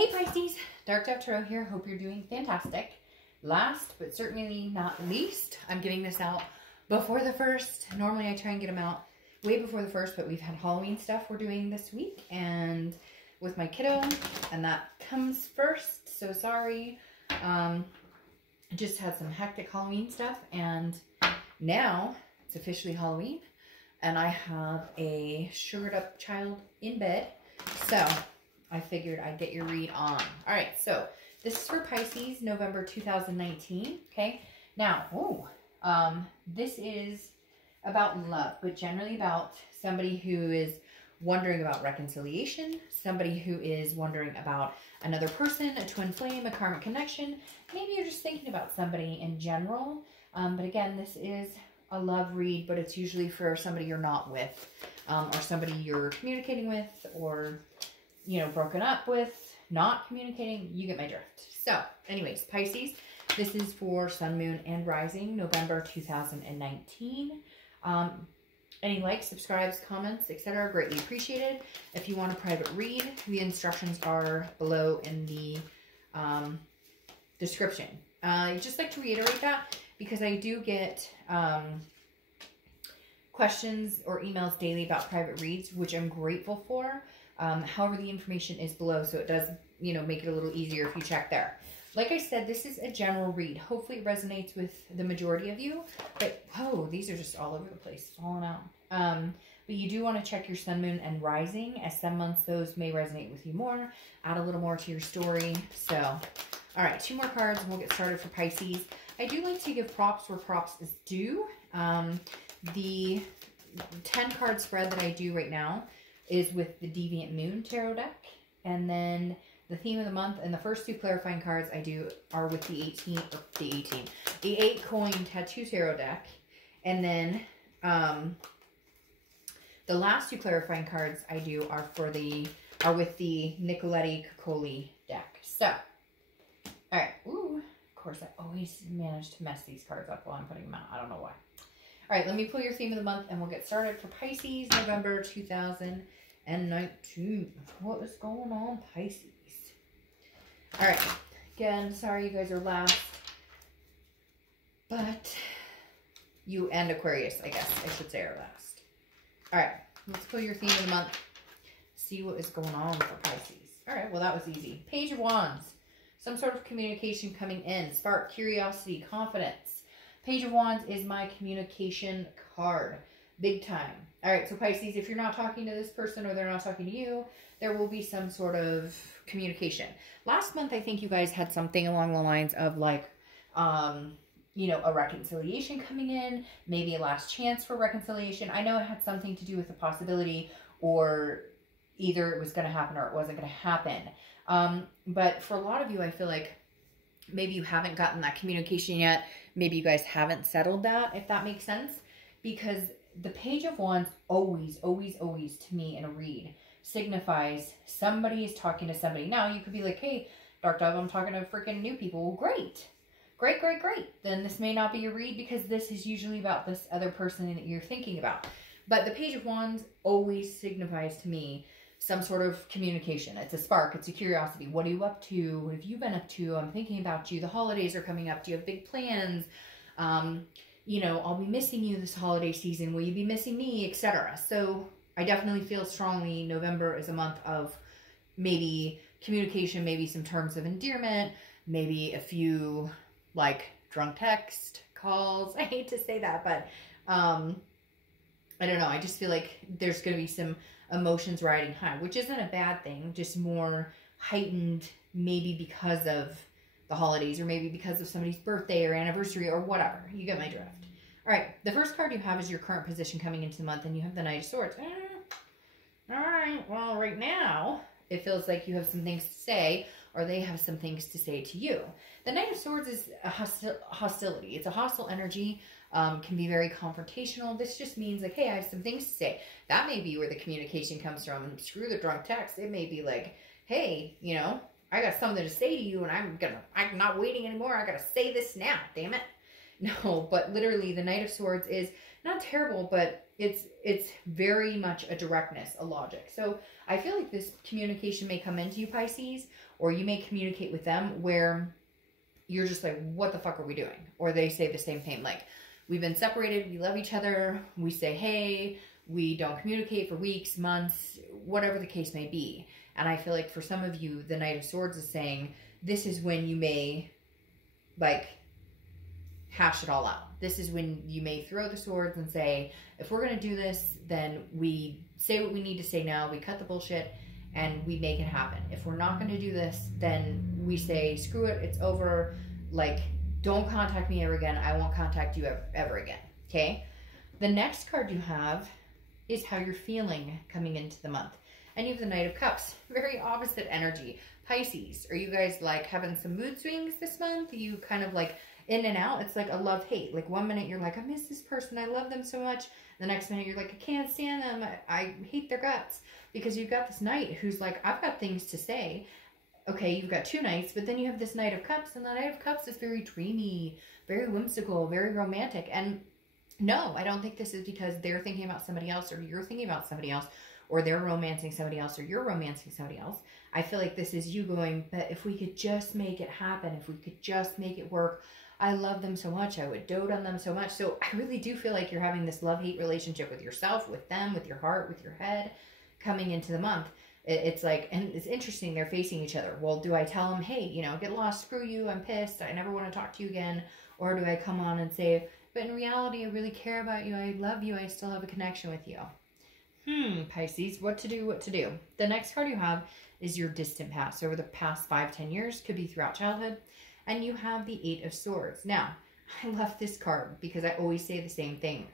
Hey Pisces, Dark Dove Tarot here. Hope you're doing fantastic. Last but certainly not least, I'm getting this out before the 1st. Normally I try and get them out way before the 1st, but we've had Halloween stuff we're doing this week and with my kiddo, and that comes first, so sorry. Just had some hectic Halloween stuff, and now it's officially Halloween and I have a sugared up child in bed, so I figured I'd get your read on. All right, so this is for Pisces, November 2019, okay? Now, this is about love, but generally about somebody who is wondering about reconciliation, somebody who is wondering about another person, a twin flame, a karmic connection. Maybe you're just thinking about somebody in general. But again, this is a love read, but it's usually for somebody you're not with, or somebody you're communicating with, or you know, broken up with, not communicating. You get my drift. So anyways, Pisces, this is for Sun, Moon, and Rising, November 2019. Any likes, subscribes, comments, etc. greatly appreciated. If you want a private read, the instructions are below in the description. I'd just like to reiterate that because I do get questions or emails daily about private reads, which I'm grateful for. However, the information is below, so it does, you know, make it a little easier if you check there. Like I said, this is a general read. Hopefully it resonates with the majority of you. But, whoa, these are just all over the place, falling out. But you do want to check your Sun, Moon, and Rising, as some months those may resonate with you more. Add a little more to your story. So, all right, 2 more cards and we'll get started for Pisces. I do like to give props where props is due. The 10-card spread that I do right now is with the Deviant Moon Tarot deck. And then the theme of the month and the first 2 clarifying cards I do are with the 8 coin tattoo tarot deck. And then the last 2 clarifying cards I do are with the Nicoletti Coccoli deck. So, all right. Ooh, of course I always manage to mess these cards up while I'm putting them out. I don't know why. All right, let me pull your theme of the month and we'll get started for Pisces, November 2019. What is going on, Pisces? All right, again, sorry you guys are last, but you and Aquarius, I guess I should say, are last. All right, let's pull your theme of the month, see what is going on for Pisces. All right, well, that was easy. Page of Wands, some sort of communication coming in, spark, curiosity, confidence. Page of Wands is my communication card. Big time. All right, so Pisces, if you're not talking to this person or they're not talking to you, there will be some sort of communication. Last month, I think you guys had something along the lines of like, you know, a reconciliation coming in, maybe a last chance for reconciliation. I know it had something to do with the possibility, or either it was going to happen or it wasn't going to happen. But for a lot of you, I feel like maybe you haven't gotten that communication yet. Maybe you guys haven't settled that, if that makes sense. Because the Page of Wands always, always, always, to me in a read, signifies somebody is talking to somebody. Now, you could be like, hey, Dark Dove, I'm talking to freaking new people. Well, great. Great, great, great. Then this may not be your read because this is usually about this other person that you're thinking about. But the Page of Wands always signifies to me some sort of communication. It's a spark. It's a curiosity. What are you up to? What have you been up to? I'm thinking about you. The holidays are coming up. Do you have big plans? You know, I'll be missing you this holiday season. Will you be missing me? Etc. So I definitely feel strongly November is a month of maybe communication, maybe some terms of endearment, maybe a few like drunk text calls. I hate to say that, but I don't know. I just feel like there's going to be some emotions riding high, which isn't a bad thing, just more heightened maybe because of the holidays or maybe because of somebody's birthday or anniversary or whatever. You get my drift. All right, the first card you have is your current position coming into the month, and you have the Knight of Swords. All right, well, right now it feels like you have some things to say, or they have some things to say to you. The Knight of Swords is a hostility. It's a hostile energy. Can be very confrontational. This just means like, hey, I have some things to say. That may be where the communication comes from. Screw the drunk text. It may be like, hey, you know, I got something to say to you and I'm not waiting anymore. I got to say this now, damn it. No, but literally the Knight of Swords is not terrible, but it's very much a directness, a logic. So I feel like this communication may come into you, Pisces, or you may communicate with them where you're just like, what the fuck are we doing? Or they say the same thing, like, we've been separated, we love each other, we say hey, we don't communicate for weeks, months, whatever the case may be. And I feel like for some of you, the Knight of Swords is saying, this is when you may, like, hash it all out. This is when you may throw the swords and say, if we're going to do this, then we say what we need to say now, we cut the bullshit, and we make it happen. If we're not going to do this, then we say, screw it, it's over, like, don't contact me ever again, I won't contact you ever again, okay? The next card you have is how you're feeling coming into the month. And you have the Knight of Cups, very opposite energy. Pisces, are you guys like having some mood swings this month? You kind of like in and out? It's like a love-hate. Like one minute you're like, I miss this person, I love them so much. The next minute you're like, I can't stand them, I hate their guts. Because you've got this Knight who's like, I've got things to say. Okay, you've got two Knights, but then you have this Knight of Cups, and the Knight of Cups is very dreamy, very whimsical, very romantic. And no, I don't think this is because they're thinking about somebody else, or you're thinking about somebody else, or they're romancing somebody else, or you're romancing somebody else. I feel like this is you going, but if we could just make it happen, if we could just make it work, I love them so much, I would dote on them so much. So I really do feel like you're having this love-hate relationship with yourself, with them, with your heart, with your head, coming into the month. It's like, and it's interesting, they're facing each other. Well, do I tell them, hey, you know, get lost, screw you, I'm pissed, I never want to talk to you again? Or do I come on and say, but in reality, I really care about you, I love you, I still have a connection with you? Pisces, what to do, what to do. The next card you have is your distant past, over the past 5-10 years, could be throughout childhood. And you have the Eight of Swords. Now, I love this card because I always say the same thing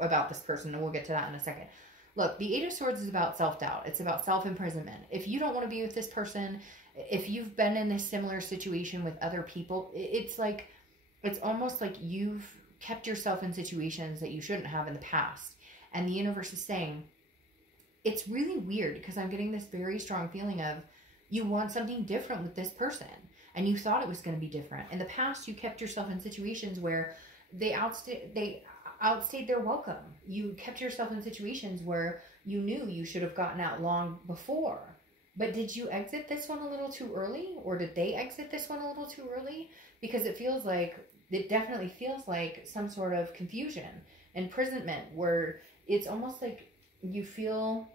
about this person, and we'll get to that in a second. Look, the Eight of Swords is about self-doubt. It's about self-imprisonment. If you don't want to be with this person, if you've been in this similar situation with other people, it's like, it's almost like you've kept yourself in situations that you shouldn't have in the past. And the universe is saying, it's really weird because I'm getting this very strong feeling of you want something different with this person. And you thought it was going to be different. In the past, you kept yourself in situations where they outstayed their welcome. You kept yourself in situations where you knew you should have gotten out long before. But did you exit this one a little too early? Or did they exit this one a little too early? Because it feels like, it definitely feels like some sort of confusion, imprisonment, where it's almost like you feel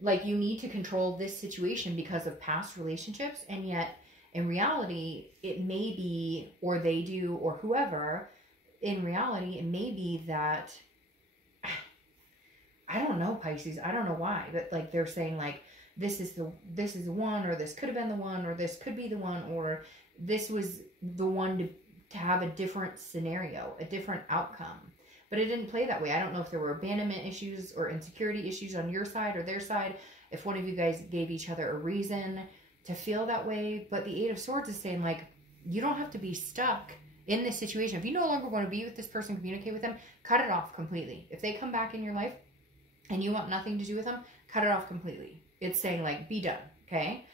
like you need to control this situation because of past relationships, and yet in reality, it may be, or they do, or whoever, in reality, it may be that, I don't know, Pisces, I don't know why, but like they're saying like, this is the one, or this could have been the one, or this could be the one, or this was the one to have a different scenario, a different outcome. But it didn't play that way. I don't know if there were abandonment issues or insecurity issues on your side or their side, if one of you guys gave each other a reason to feel that way. But the Eight of Swords is saying, like, you don't have to be stuck in this situation. If you no longer want to be with this person, communicate with them, cut it off completely. If they come back in your life and you want nothing to do with them, cut it off completely. It's saying, like, be done, okay?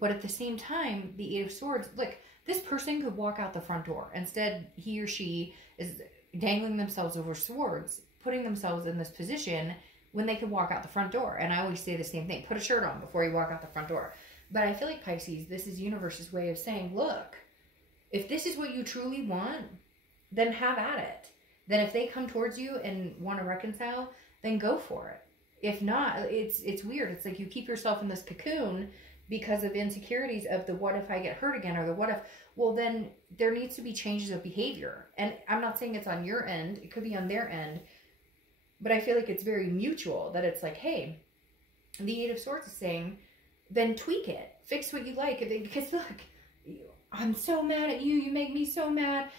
But at the same time, the Eight of Swords, look, this person could walk out the front door. Instead, he or she is dangling themselves over swords, putting themselves in this position when they could walk out the front door. And I always say the same thing, put a shirt on before you walk out the front door. But I feel like, Pisces, this is universe's way of saying, look, if this is what you truly want, then have at it. Then if they come towards you and want to reconcile, then go for it. If not, it's weird. It's like you keep yourself in this cocoon because of insecurities of the what if I get hurt again, or the what if. Well, then there needs to be changes of behavior. And I'm not saying it's on your end. It could be on their end. But I feel like it's very mutual, that it's like, hey, the Eight of Swords is saying, then tweak it. Fix what you like. Because look, I'm so mad at you. You make me so mad.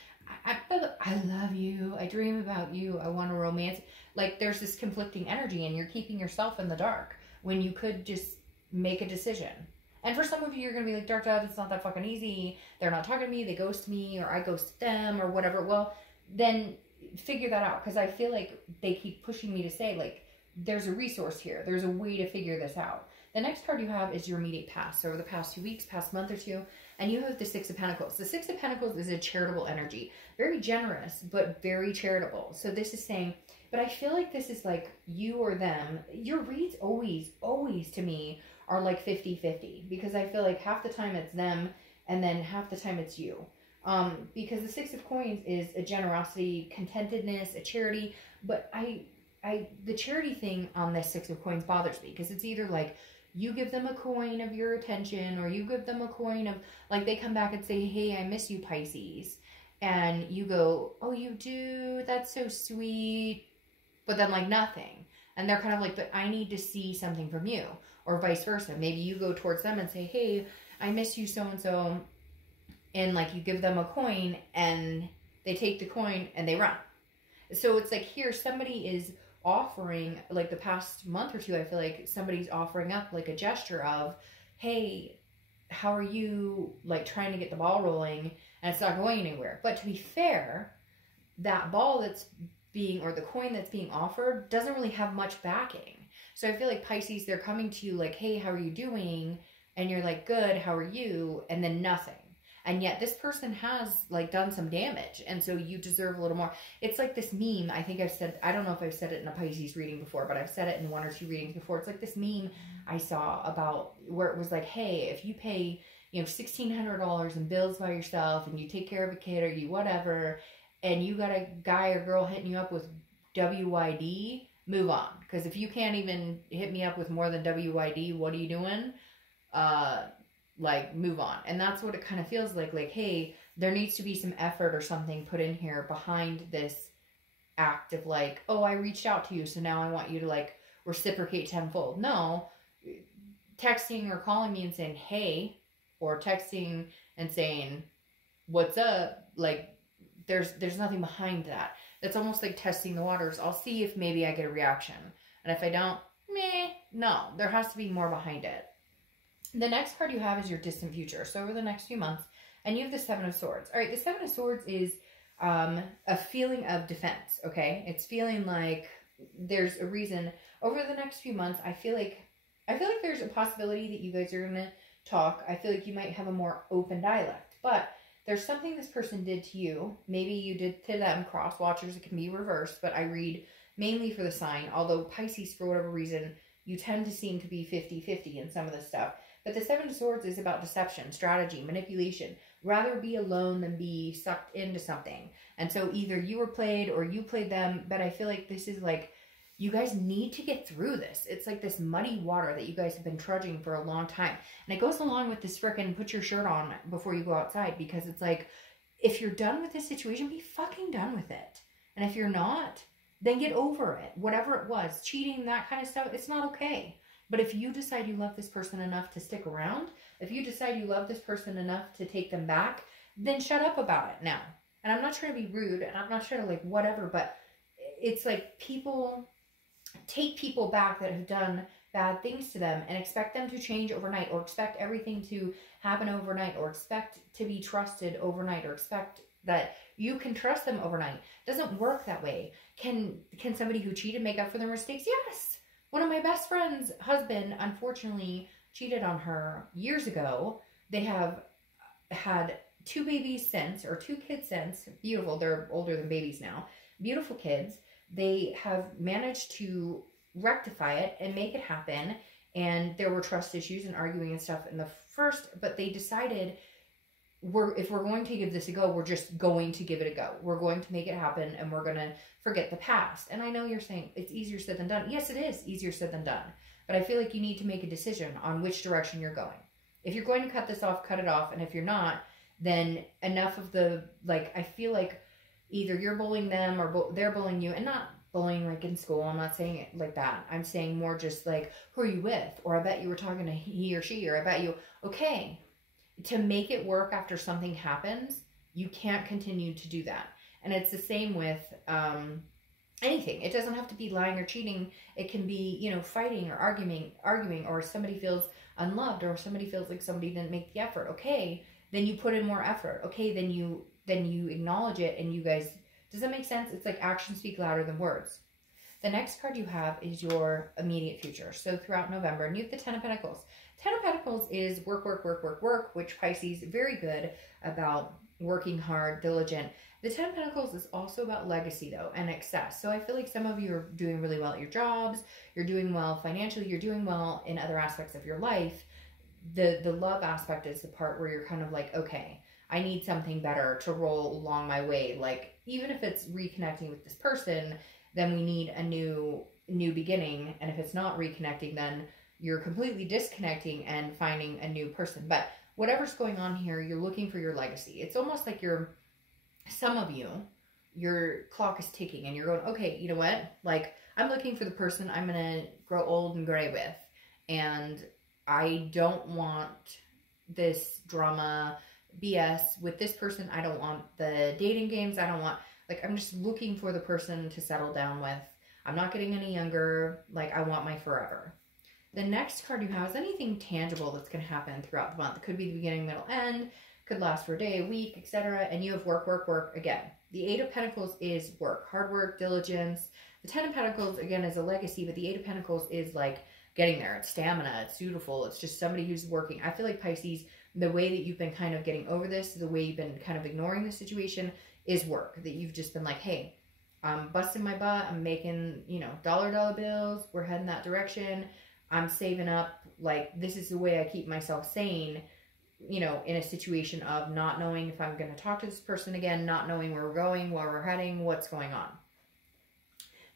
I love you. I dream about you. I want to romance. Like, there's this conflicting energy, and you're keeping yourself in the dark when you could just make a decision. And for some of you, you're going to be like, Dark Dove, it's not that fucking easy. They're not talking to me. They ghost me, or I ghost them, or whatever. Well, then figure that out, because I feel like they keep pushing me to say, like, there's a resource here. There's a way to figure this out. The next card you have is your immediate past. So over the past 2 weeks, past month or two, and you have the Six of Pentacles. The Six of Pentacles is a charitable energy. Very generous, but very charitable. So this is saying, but I feel like this is like you or them. Your reads always to me are like 50-50. Because I feel like half the time it's them, and then half the time it's you. Because the Six of Coins is a generosity, contentedness, a charity. But the charity thing on this Six of Coins bothers me. Because it's either like, you give them a coin of your attention, or you give them a coin of, like, they come back and say, hey, I miss you, Pisces. And you go, oh, you do? That's so sweet. But then, like, nothing. And they're kind of like, but I need to see something from you. Or vice versa. Maybe you go towards them and say, hey, I miss you so-and-so. And, like, you give them a coin, and they take the coin, and they run. So it's like, here, somebody is offering, like the past month or two, I feel like somebody's offering up like a gesture of, hey, how are you, like, trying to get the ball rolling, and it's not going anywhere. But to be fair, that ball that's being, or the coin that's being offered doesn't really have much backing. So I feel like Pisces, they're coming to you like, hey, how are you doing? And you're like, good, how are you? And then nothing. And yet this person has, like, done some damage. And so you deserve a little more. It's like this meme. I think I've said, I don't know if I've said it in a Pisces reading before, but I've said it in 1 or 2 readings before. It's like this meme I saw about where it was like, hey, if you pay, you know, $1,600 in bills by yourself, and you take care of a kid, or you whatever, and you got a guy or girl hitting you up with WYD, move on. Because if you can't even hit me up with more than WYD, what are you doing? Like, move on. And that's what it kind of feels like, hey, there needs to be some effort or something put in here behind this act of like, oh, I reached out to you, so now I want you to, like, reciprocate tenfold. No, texting or calling me and saying, hey, or texting and saying, what's up? Like, there's nothing behind that. That's almost like testing the waters. I'll see if maybe I get a reaction. And if I don't, meh, no, there has to be more behind it. The next card you have is your distant future. So over the next few months, and you have the Seven of Swords. All right, the Seven of Swords is a feeling of defense, okay? It's feeling like there's a reason. Over the next few months, I feel like there's a possibility that you guys are going to talk. I feel like you might have a more open dialect. But there's something this person did to you. Maybe you did to them. Cross watchers, it can be reversed. But I read mainly for the sign. Although Pisces, for whatever reason, you tend to seem to be 50-50 in some of this stuff. But the Seven of Swords is about deception, strategy, manipulation. Rather be alone than be sucked into something. And so either you were played or you played them. But I feel like this is like, you guys need to get through this. It's like this muddy water that you guys have been trudging for a long time. And it goes along with this frickin' put your shirt on before you go outside. Because it's like, if you're done with this situation, be fucking done with it. And if you're not, then get over it. Whatever it was, cheating, that kind of stuff, it's not okay. But if you decide you love this person enough to stick around, if you decide you love this person enough to take them back, then shut up about it now. And I'm not trying to be rude, and I'm not trying to, like, whatever, but it's like people take people back that have done bad things to them and expect them to change overnight, or expect everything to happen overnight, or expect to be trusted overnight, or expect that you can trust them overnight. It doesn't work that way. Can somebody who cheated make up for their mistakes? Yes. One of my best friend's husband, unfortunately, cheated on her years ago. They have had 2 babies since, or 2 kids since. Beautiful. They're older than babies now. Beautiful kids. They have managed to rectify it and make it happen. And there were trust issues and arguing and stuff in the first, but they decided, if we're going to give this a go, we're just going to give it a go. We're going to make it happen, and we're going to forget the past. And I know you're saying it's easier said than done. Yes, it is easier said than done. But I feel like you need to make a decision on which direction you're going. If you're going to cut this off, cut it off. And if you're not, then enough of the, like, I feel like either you're bullying them or they're bullying you. And not bullying like in school. I'm not saying it like that. I'm saying more just like, who are you with? Or I bet you were talking to he or she. Or I bet you, okay, to make it work after something happens, you can't continue to do that. And it's the same with anything. It doesn't have to be lying or cheating. It can be, you know, fighting or arguing, or somebody feels unloved, or somebody feels like somebody didn't make the effort. Okay, then you put in more effort. Okay, then you acknowledge it, and you guys, does that make sense? It's like actions speak louder than words. The next card you have is your immediate future. So throughout November, and you have the Ten of Pentacles. Ten of Pentacles is work, work, work, work, work, which Pisces, very good about working hard, diligent. The Ten of Pentacles is also about legacy, though, and excess. So I feel like some of you are doing really well at your jobs. You're doing well financially. You're doing well in other aspects of your life. The love aspect is the part where you're kind of like, okay, I need something better to roll along my way. Like, even if it's reconnecting with this person, then we need a new beginning. And if it's not reconnecting, then you're completely disconnecting and finding a new person. But whatever's going on here, you're looking for your legacy. It's almost like some of you, your clock is ticking and you're going, okay, you know what? Like, I'm looking for the person I'm going to grow old and gray with. And I don't want this drama BS with this person. I don't want the dating games. I don't want, like, I'm just looking for the person to settle down with. I'm not getting any younger. Like, I want my forever. The next card you have is anything tangible that's going to happen throughout the month. It could be the beginning, middle, end. Could last for a day, a week, etc. And you have work, work, work again. The Eight of Pentacles is work, hard work, diligence. The Ten of Pentacles, again, is a legacy, but the Eight of Pentacles is like getting there. It's stamina. It's dutiful. It's just somebody who's working. I feel like Pisces, the way that you've been kind of getting over this, the way you've been kind of ignoring the situation is work. That you've just been like, hey, I'm busting my butt. I'm making, dollar bills. We're heading that direction. I'm saving up. Like, this is the way I keep myself sane, in a situation of not knowing if I'm going to talk to this person again, not knowing where we're going, where we're heading, what's going on.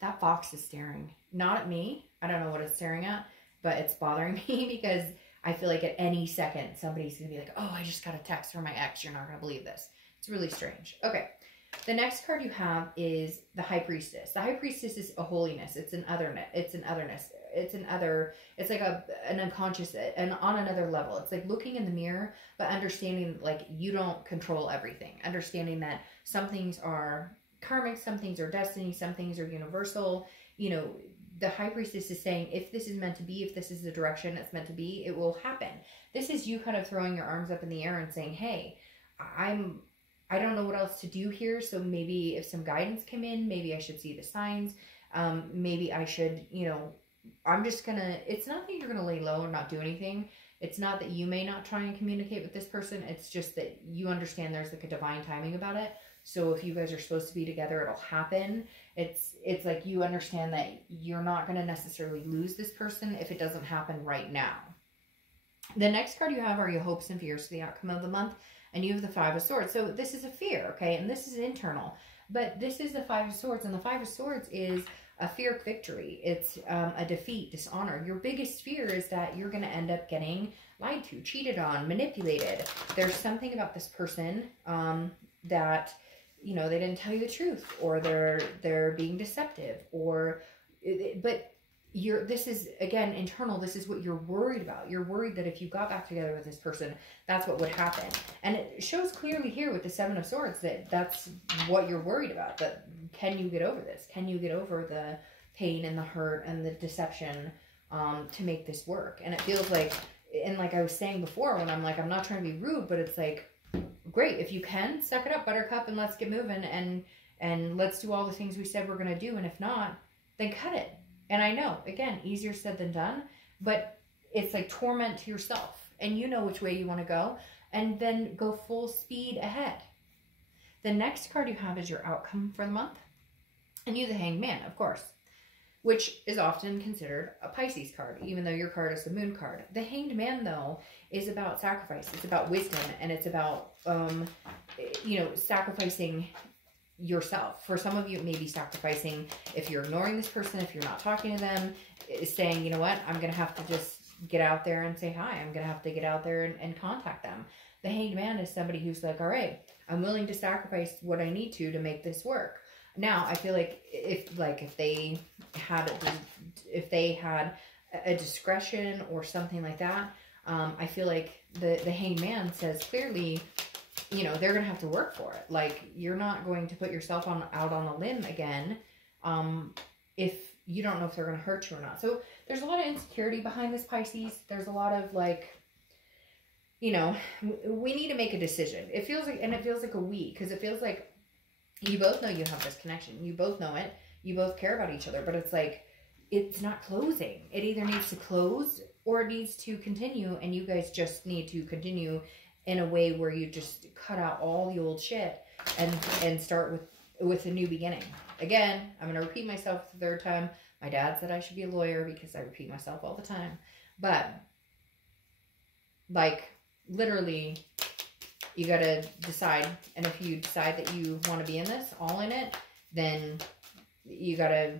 That fox is staring. Not at me. I don't know what it's staring at, but it's bothering me because I feel like at any second, somebody's going to be like, oh, I just got a text from my ex. You're not going to believe this. It's really strange. Okay. The next card you have is the High Priestess. The High Priestess is a holiness. It's an otherness. It's like an unconscious and on another level. It's like looking in the mirror, but understanding like you don't control everything. Understanding that some things are karmic, some things are destiny, some things are universal. The High Priestess is saying, if this is meant to be, if this is the direction it's meant to be, it will happen. This is you kind of throwing your arms up in the air and saying, hey, I don't know what else to do here. So maybe if some guidance came in, maybe I should see the signs. Maybe I should, I'm just it's not that you're going to lay low and not do anything. It's not that you may not try and communicate with this person. It's just that you understand there's like a divine timing about it. So if you guys are supposed to be together, it'll happen. It's like you understand that you're not going to necessarily lose this person if it doesn't happen right now. The next card you have are your hopes and fears for the outcome of the month. And you have the Five of Swords. So this is a fear, okay? And this is internal. But this is the Five of Swords. And the Five of Swords is a fear of victory. It's a defeat, dishonor. Your biggest fear is that you're going to end up getting lied to, cheated on, manipulated. There's something about this person that, they didn't tell you the truth. Or they're being deceptive. But this is, again, internal. This is what you're worried about. You're worried that if you got back together with this person, that's what would happen. And it shows clearly here with the Seven of Swords that that's what you're worried about. That can you get over this? Can you get over the pain and the hurt and the deception to make this work? And it feels like, and like I was saying before, when I'm like, I'm not trying to be rude, but it's like, great, if you can, suck it up, buttercup, and let's get moving and let's do all the things we said we're going to do. And if not, then cut it. And I know, again, easier said than done, but it's like torment to yourself. And you know which way you want to go. And then go full speed ahead. The next card you have is your outcome for the month. And you, the Hanged Man, of course. Which is often considered a Pisces card, even though your card is the Moon card. The Hanged Man, though, is about sacrifice. It's about wisdom. And it's about, sacrificing yourself. For some of you, it may be sacrificing if you're ignoring this person, if you're not talking to them, is saying, you know what, I'm going to have to just get out there and say hi. I'm going to have to get out there and contact them. The Hanged Man is somebody who's like, all right, I'm willing to sacrifice what I need to make this work. Now, I feel like if they had a discretion or something like that, I feel like the Hanged Man says clearly, they're going to have to work for it. Like, you're not going to put yourself out on a limb again if you don't know if they're going to hurt you or not. So there's a lot of insecurity behind this, Pisces. There's a lot of like, we need to make a decision. It feels like a we, because it feels like you both know you have this connection. You both know it. You both care about each other, but it's like, it's not closing. It either needs to close or it needs to continue, and you guys just need to continue in a way where you just cut out all the old shit and start with a new beginning. Again, I'm going to repeat myself the third time. My dad said I should be a lawyer because I repeat myself all the time. But, like, literally, you got to decide. And if you decide that you want to be in this, all in it, then you got to,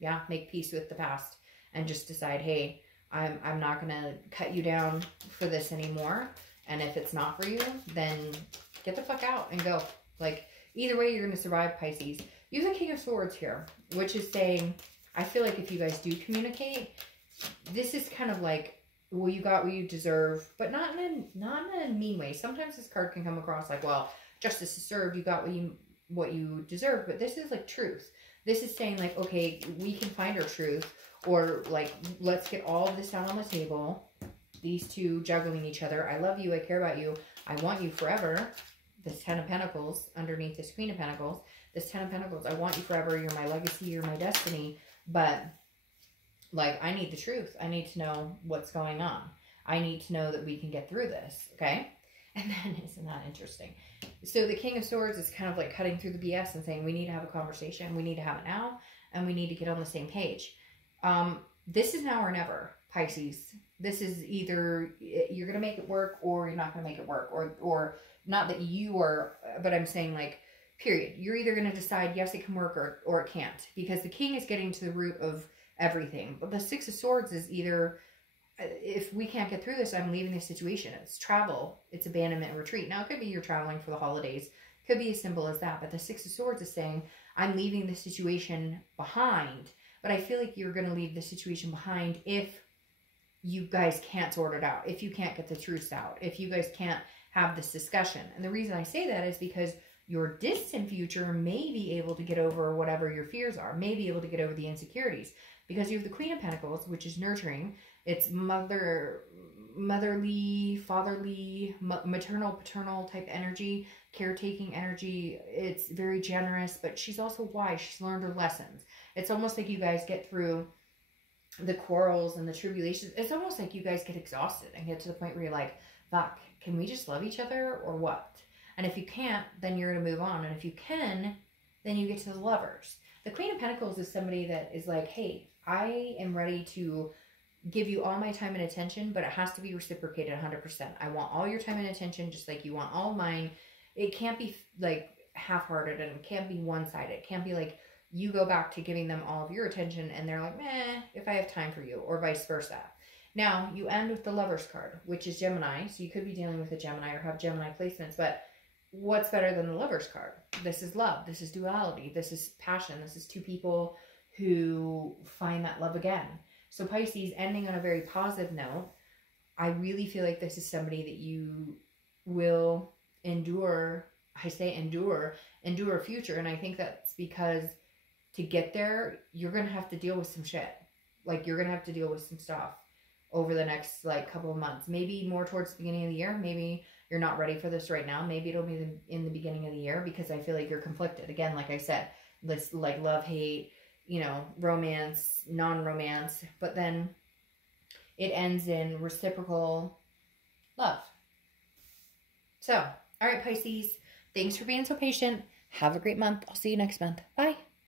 yeah, make peace with the past and just decide, hey, I'm not going to cut you down for this anymore. And if it's not for you, then get the fuck out and go. Like, either way, you're going to survive, Pisces. You have the King of Swords here, which is saying, I feel like if you guys do communicate, this is kind of like, well, you got what you deserve, but not in a mean way. Sometimes this card can come across like, well, justice is served, you got what you deserve, but this is like truth. This is saying like, okay, we can find our truth, or like, let's get all of this down on the table. These two juggling each other. I love you, I care about you, I want you forever. This 10 of Pentacles underneath this Queen of Pentacles. This 10 of Pentacles, I want you forever, you're my legacy, you're my destiny. But, like, I need the truth. I need to know what's going on. I need to know that we can get through this, okay? And then, isn't that interesting? So the King of Swords is kind of like cutting through the BS and saying, we need to have a conversation. We need to have it now. And we need to get on the same page. This is now or never, Pisces. This is either you're going to make it work or you're not going to make it work. Or not that you are, but I'm saying like, period. You're either going to decide, yes, it can work or it can't. Because the King is getting to the root of everything. But the Six of Swords is either, if we can't get through this, I'm leaving this situation. It's travel. It's abandonment and retreat. Now, it could be you're traveling for the holidays. It could be as simple as that. But the Six of Swords is saying, I'm leaving this situation behind. But I feel like you're going to leave the situation behind if you guys can't sort it out. If you can't get the truth out. If you guys can't have this discussion. And the reason I say that is because your distant future may be able to get over whatever your fears are, may be able to get over the insecurities. Because you have the Queen of Pentacles, which is nurturing. It's motherly, fatherly, maternal, paternal type energy, caretaking energy. It's very generous, but she's also wise. She's learned her lessons. It's almost like you guys get through the quarrels and the tribulations. It's almost like you guys get exhausted and get to the point where you're like, fuck, can we just love each other or what? And if you can't, then you're going to move on. And if you can, then you get to the Lovers. The Queen of Pentacles is somebody that is like, hey, I am ready to give you all my time and attention, but it has to be reciprocated 100%. I want all your time and attention just like you want all mine. It can't be like half-hearted and it can't be one-sided. It can't be like you go back to giving them all of your attention and they're like, meh, if I have time for you, or vice versa. Now, you end with the Lovers card, which is Gemini. So you could be dealing with a Gemini or have Gemini placements, but what's better than the Lovers card? This is love. This is duality. This is passion. This is two people who find that love again. So Pisces, ending on a very positive note, I really feel like this is somebody that you will endure. I say endure a future. And I think that's because to get there, you're going to have to deal with some shit. Like, you're going to have to deal with some stuff over the next, like, couple of months. Maybe more towards the beginning of the year. Maybe you're not ready for this right now. Maybe it'll be in the beginning of the year, because I feel like you're conflicted. Again, like I said, this, like, love, hate, you know, romance, non-romance. But then it ends in reciprocal love. So, all right, Pisces. Thanks for being so patient. Have a great month. I'll see you next month. Bye.